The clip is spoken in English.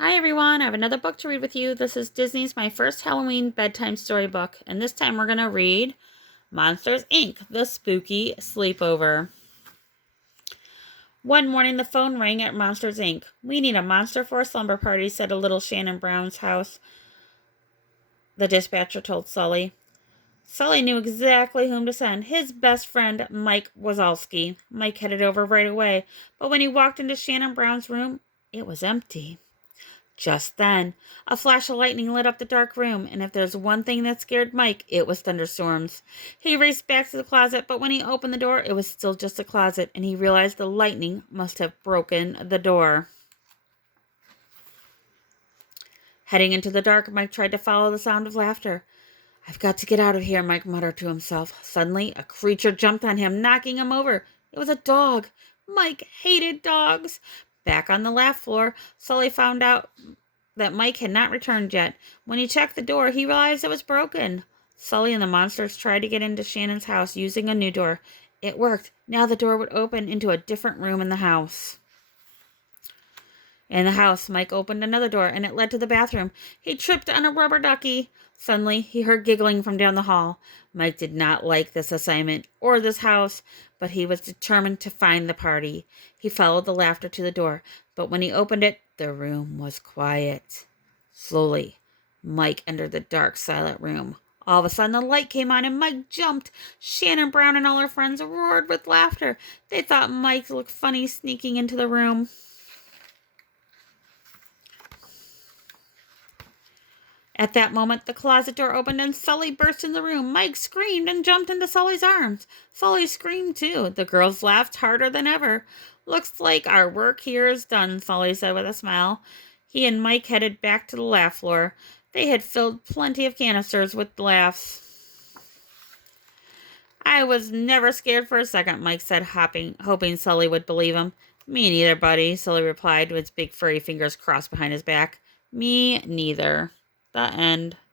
Hi everyone, I have another book to read with you. This is Disney's My First Halloween Bedtime Storybook, and this time we're going to read Monsters, Inc., The Spooky Sleepover. One morning the phone rang at Monsters, Inc. "We need a monster for a slumber party," said a little Shannon Brown's house, the dispatcher told Sully. Sully knew exactly whom to send. His best friend, Mike Wazowski. Mike headed over right away, but when he walked into Shannon Brown's room, it was empty. Just then, a flash of lightning lit up the dark room, and if there's one thing that scared Mike, it was thunderstorms. He raced back to the closet, but when he opened the door, it was still just a closet, and he realized the lightning must have broken the door. Heading into the dark, Mike tried to follow the sound of laughter. "I've got to get out of here," Mike muttered to himself. Suddenly, a creature jumped on him, knocking him over. It was a dog. Mike hated dogs. Back on the laugh floor, Sully found out that Mike had not returned yet. When he checked the door, he realized it was broken. Sully and the monsters tried to get into Shannon's house using a new door. It worked. Now the door would open into a different room in the house. In the house, Mike opened another door, and it led to the bathroom. He tripped on a rubber ducky. Suddenly, he heard giggling from down the hall. Mike did not like this assignment or this house, but he was determined to find the party. He followed the laughter to the door, but when he opened it, the room was quiet. Slowly, Mike entered the dark, silent room. All of a sudden, the light came on, and Mike jumped. Shannon Brown and all her friends roared with laughter. They thought Mike looked funny sneaking into the room. At that moment, the closet door opened and Sully burst in the room. Mike screamed and jumped into Sully's arms. Sully screamed too. The girls laughed harder than ever. "Looks like our work here is done," Sully said with a smile. He and Mike headed back to the laugh floor. They had filled plenty of canisters with laughs. "I was never scared for a second," Mike said, hoping Sully would believe him. "Me neither, buddy," Sully replied, with his big furry fingers crossed behind his back. "Me neither." The end.